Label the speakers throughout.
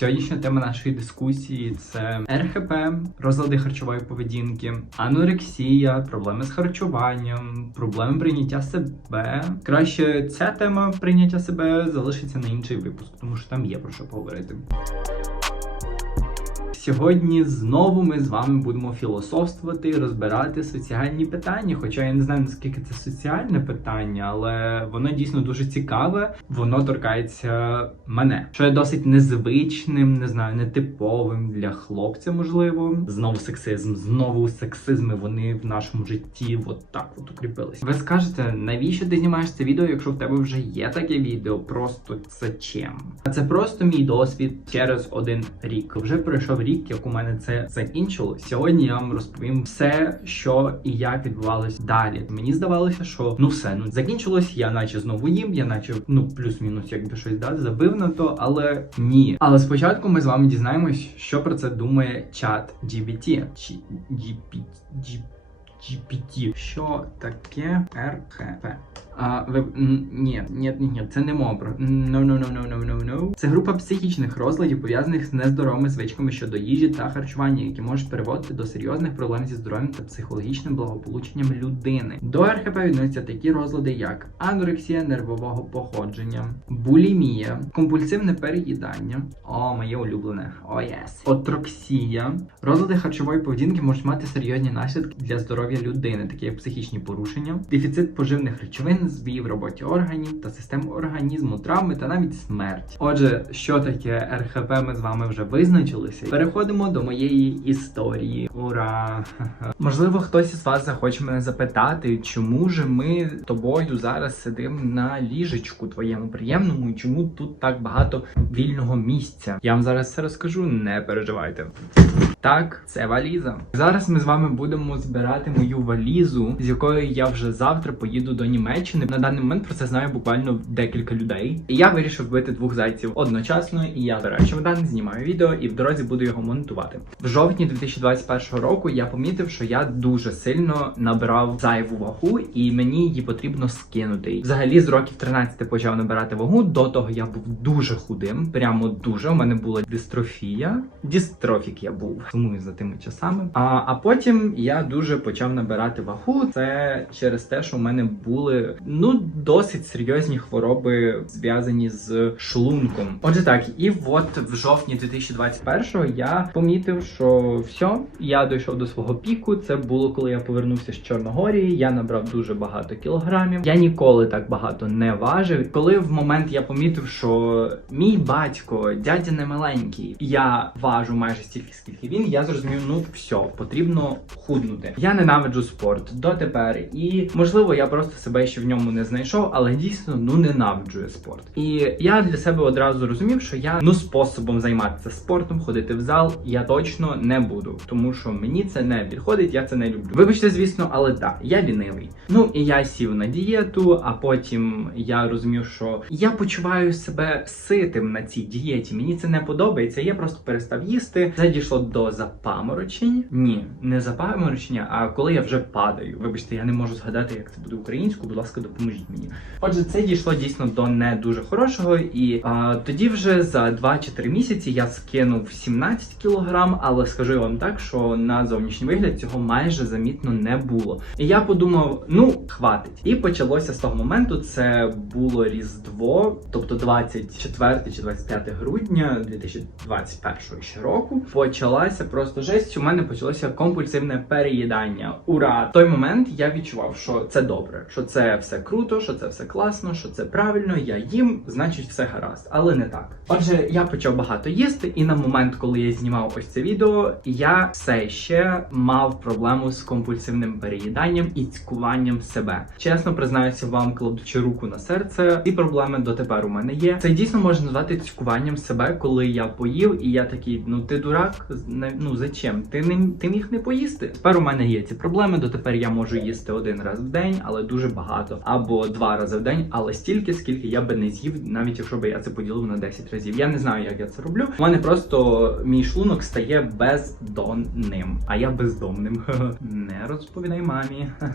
Speaker 1: Сьогоднішня тема нашої дискусії це РХП, розлади харчової поведінки, анорексія, проблеми з харчуванням, проблеми прийняття себе. Краще ця тема прийняття себе залишиться на інший випуск, тому що там є про що поговорити. Сьогодні знову ми з вами будемо філософствувати і розбирати соціальні питання. Хоча я не знаю наскільки це соціальне питання, але воно дійсно дуже цікаве. Воно торкається мене, що є досить незвичним, не знаю, нетиповим для хлопця, можливо. Знову сексизм, знову сексизми. Вони в нашому житті от так от укріпилися. Ви скажете, навіщо ти знімаєш це відео, якщо в тебе вже є таке відео? Просто це чим? А це просто мій досвід через один рік. Вже пройшов рік, як у мене це закінчилось. Сьогодні я вам розповім все, що і як відбувалось далі. Мені здавалося, що ну все, ну закінчилось. Я наче знову їм, я наче ну плюс-мінус, якби щось да, забив на то, але ні. Але спочатку ми з вами дізнаємось, що про це думає чат GBT. Чи GPT. GPT. Що таке РХП? А, ви ні, ні, ні, це не мова no, no, no, no, no, no, no. Це група психічних розладів, пов'язаних з нездоровими звичками щодо їжі та харчування, які можуть приводити до серйозних проблем зі здоров'ям та психологічним благополученням людини. До РХП відносяться такі розлади, як анорексія нервового походження, булімія, компульсивне переїдання. О, моє улюблене. О, єс. Отроксія. Розлади харчової поведінки можуть мати серйозні наслідки для здоров'я людини, такі як психічні порушення, дефіцит поживних речовин, збій в роботі органів та систем організму, травми та навіть смерть. Отже, що таке РХП, ми з вами вже визначилися. Переходимо до моєї історії. Ура! Можливо, хтось із вас захоче мене запитати, чому же ми з тобою зараз сидимо на ліжечку твоєму приємному, і чому тут так багато вільного місця? Я вам зараз все розкажу, не переживайте. Так, це валіза. Зараз ми з вами будемо збирати мою валізу, з якою я вже завтра поїду до Німеччини. На даний момент про це знає буквально декілька людей. І я вирішив вбити двох зайців одночасно. І я збираю чемодан, знімаю відео і в дорозі буду його монтувати. В жовтні 2021 року я помітив, що я дуже сильно набрав зайву вагу, і мені її потрібно скинути. Взагалі, з років 13 почав набирати вагу. До того я був дуже худим, прямо дуже. У мене була дистрофія. Дістрофік я був сумую за тими часами. А, а потім я дуже почав набирати вагу. Це через те, що у мене були ну досить серйозні хвороби зв'язані з шлунком. Отже, так, і от в жовтні 2021-го я помітив, що все, я дійшов до свого піку. Це було коли я повернувся з Чорногорії. Я набрав дуже багато кілограмів. Я ніколи так багато не важив. Коли в момент я помітив, що мій батько, дядя не маленький, я важу майже стільки, скільки він, я зрозумів, ну все, потрібно худнути. Я ненавиджу спорт дотепер, і можливо, я просто себе ще в ньому не знайшов, але дійсно ну ненавиджу я спорт. І я для себе одразу зрозумів, що я ну способом займатися спортом, ходити в зал, я точно не буду, тому що мені це не підходить, я це не люблю. Вибачте, звісно, але так, я лінивий. Ну і я сів на дієту, а потім я розумів, що я почуваю себе ситим на цій дієті. Мені це не подобається. Я просто перестав їсти. Це дійшло до запаморочень. Ні, не запаморочення, а коли я вже падаю. Вибачте, я не можу згадати, як це буде українською. Будь ласка, допоможіть мені. Отже, це дійшло дійсно до не дуже хорошого, і а, тоді вже за 2-3 місяці я скинув 17 кілограм, але скажу вам так, що на зовнішній вигляд цього майже замітно не було. І я подумав, ну хватить. І почалося з того моменту. Це було різдво, тобто 24 чи 25 грудня 2021 ще року. Почалася просто жесть. У мене почалося компульсивне переїдання. Ура! В той момент я відчував, що це добре, що це все круто, що це все класно, що це правильно. Я їм, значить, все гаразд, але не так. Отже, я почав багато їсти, і на момент, коли я знімав ось це відео, я все ще мав проблему з компульсивним переїданням і цькуванням себе. Чесно признаюся вам, кладучи руку на серце, ці проблеми дотепер у мене є. Це дійсно можна назвати цькуванням себе, коли я поїв, і я такий, ну ти дурак, ну зачем? Ти не ти міг не поїсти. Тепер у мене є ці проблеми. Дотепер я можу їсти один раз в день, але дуже багато, або два рази в день, але стільки, скільки я би не з'їв, навіть якщо би я це поділив на 10 разів. Я не знаю, як я це роблю. У мене просто мій шлунок стає бездонним, а я бездомним. Не розповідай мамі.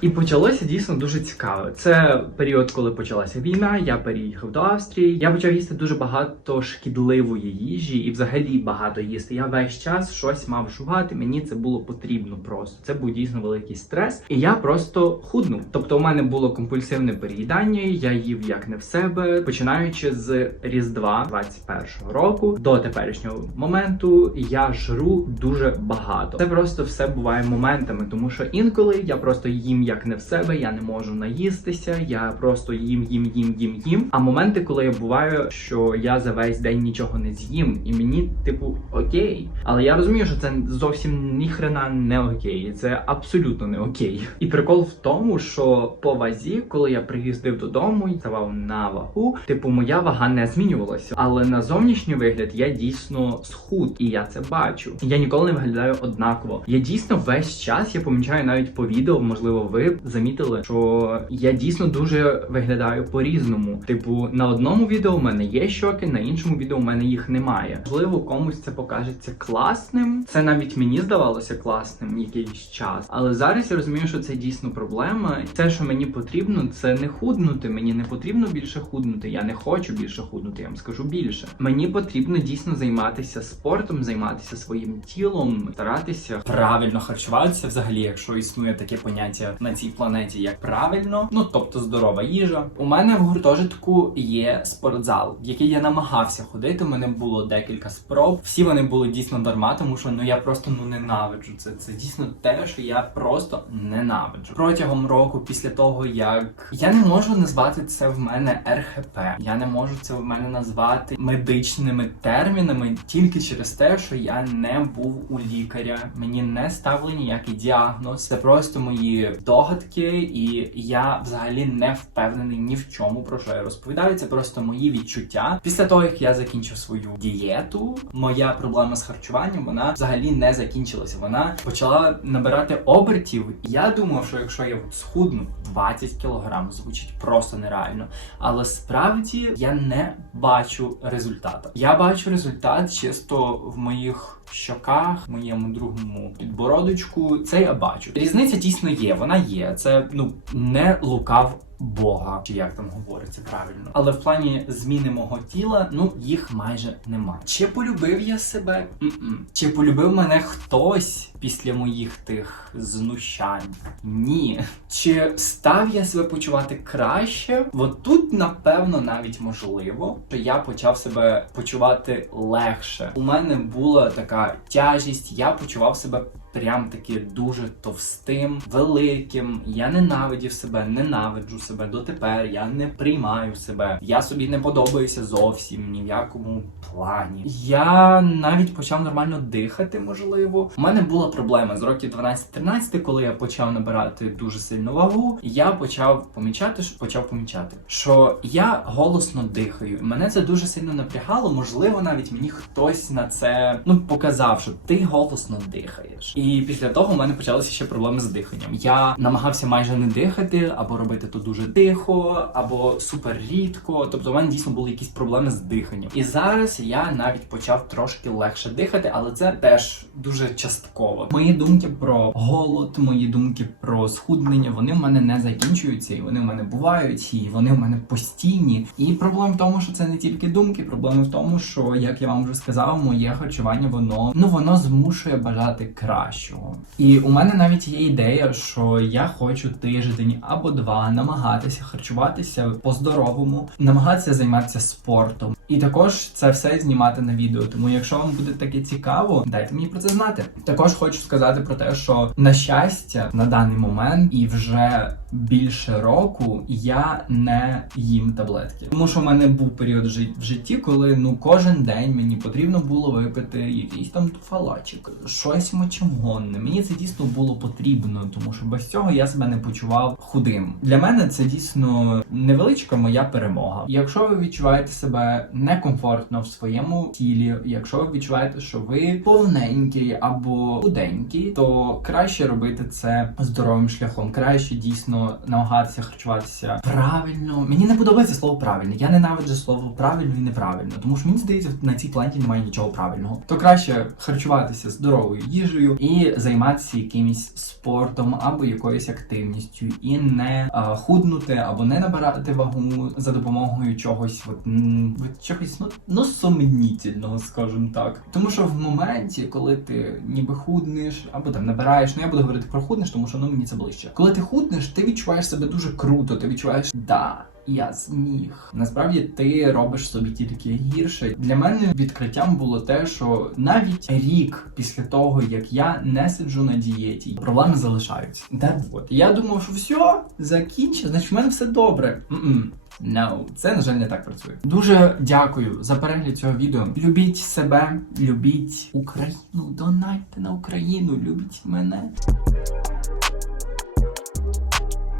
Speaker 1: І почалося дійсно дуже цікаво. Це період, коли почалася війна. Я переїхав до Австрії. Я почав їсти дуже багато шкідливої їжі і взагалі багато їсти. Я весь час щось мав жувати. Мені це було потрібно просто. Це був дійсно великий стрес. І я просто худнув. Тобто, у мене було компульсивне переїдання. Я їв як не в себе, починаючи з Різдва 21-го року до теперішнього моменту. Я жру дуже багато. Це просто все буває моментами, тому що інколи я просто їм як не в себе, я не можу наїстися. Я просто їм, їм, їм, їм, їм. А моменти, коли я буваю, що я за весь день нічого не з'їм, і мені, типу, окей. Але я розумію, що це зовсім ніхрена не окей. Це абсолютно не окей. І прикол в тому, що по вазі, коли я приїздив додому і ставав на вагу, типу, моя вага не змінювалася. Але на зовнішній вигляд я дійсно схуд, і я це бачу. Я ніколи не виглядаю однаково. Я дійсно весь час я помічаю навіть по відео, можливо, ви замітили, що я дійсно дуже виглядаю по-різному. Типу, на одному відео у мене є щоки, на іншому відео у мене їх немає. Можливо, комусь це покажеться класним. Це навіть мені здавалося класним якийсь час. Але зараз я розумію, що це дійсно проблема. Те, що мені потрібно, це не худнути. Мені не потрібно більше худнути. Я не хочу більше худнути. Я вам скажу більше. Мені потрібно дійсно займатися спортом, займатися своїм тілом, старатися
Speaker 2: правильно харчуватися, взагалі, якщо існує таке поняття на цій планеті, як правильно, ну тобто здорова їжа. У мене в гуртожитку є спортзал, в який я намагався ходити. У мене було декілька спроб. Всі вони були дійсно дарма, тому що ну я просто ну ненавиджу це. Це дійсно те, що я просто ненавиджу. Протягом року, після того як я не можу назвати це в мене РХП, я не можу це в мене назвати медичними термінами тільки через те, що я не був у лікаря. Мені не ставили ніякий діагноз. Це просто мої догадки, і я взагалі не впевнений ні в чому про що я розповідаю. Це просто мої відчуття. Після того як я закінчив свою дієту, моя проблема з харчуванням вона взагалі не закінчилася. Вона почала набирати обертів. Я думав, що якщо я схудну 20 кілограм, звучить просто нереально. Але справді я не бачу результату. Я бачу результат чисто в моїх щоках, моєму другому підбородочку. Це я бачу. Різниця дійсно є. Вона є. Це ну не лукав. Бога, чи як там говориться правильно, але в плані зміни мого тіла, ну їх майже нема. Чи полюбив я себе? М-м. Чи полюбив мене хтось після моїх тих знущань? Ні. Чи став я себе почувати краще? От тут, напевно, навіть можливо, що я почав себе почувати легше. У мене була така тяжість, я почував себе. Прям таки дуже товстим, великим. Я ненавидів себе, ненавиджу себе дотепер. Я не приймаю себе. Я собі не подобаюся зовсім ні в якому плані. Я навіть почав нормально дихати. Можливо, у мене була проблема з років 12-13, коли я почав набирати дуже сильну вагу. Я почав помічати, що почав помічати, що я голосно дихаю. Мене це дуже сильно напрягало. Можливо, навіть мені хтось на це ну показав, що ти голосно дихаєш. І після того у мене почалися ще проблеми з диханням. Я намагався майже не дихати, або робити то дуже тихо, або супер рідко. Тобто, у мене дійсно були якісь проблеми з диханням. І зараз я навіть почав трошки легше дихати, але це теж дуже частково. Мої думки про голод, мої думки про схуднення, вони в мене не закінчуються, і вони в мене бувають, і вони в мене постійні. І проблема в тому, що це не тільки думки. Проблема в тому, що як я вам вже сказав, моє харчування воно ну воно змушує бажати кращого. І у мене навіть є ідея, що я хочу тиждень або два намагатися харчуватися по-здоровому, намагатися займатися спортом. І також це все знімати на відео. Тому, якщо вам буде таке цікаво, дайте мені про це знати. Також хочу сказати про те, що на щастя, на даний момент і вже більше року я не їм таблетки. Тому що в мене був період в житті, коли ну кожен день мені потрібно було випити якийсь там туфалачик, щось мочому, самогонне. Мені це дійсно було потрібно, тому що без цього я себе не почував худим. Для мене це дійсно невеличка моя перемога. Якщо ви відчуваєте себе некомфортно в своєму тілі, якщо ви відчуваєте, що ви повненький або худенький, то краще робити це здоровим шляхом. Краще дійсно намагатися харчуватися правильно. Мені не подобається слово правильно. Я ненавиджу слово правильно і неправильно, тому що мені здається, на цій планеті немає нічого правильного. То краще харчуватися здоровою їжею і займатися якимось спортом або якоюсь активністю, і не а, худнути або не набирати вагу за допомогою чогось, от, от чогось ну, ну сумнітельного, скажімо так. Тому що в моменті, коли ти ніби худнеш або там набираєш, ну я буду говорити про худнеш, тому що ну мені це ближче. Коли ти худнеш, ти відчуваєш себе дуже круто, ти відчуваєш да. Я зміг. Насправді ти робиш собі тільки гірше. Для мене відкриттям було те, що навіть рік після того, як я не сиджу на дієті, проблеми залишаються. Так от я думав, що все, закінчу, значить в мене все добре. М-м. No, це на жаль не так працює. Дуже дякую за перегляд цього відео. Любіть себе, любіть Україну, донайте на Україну, любіть мене.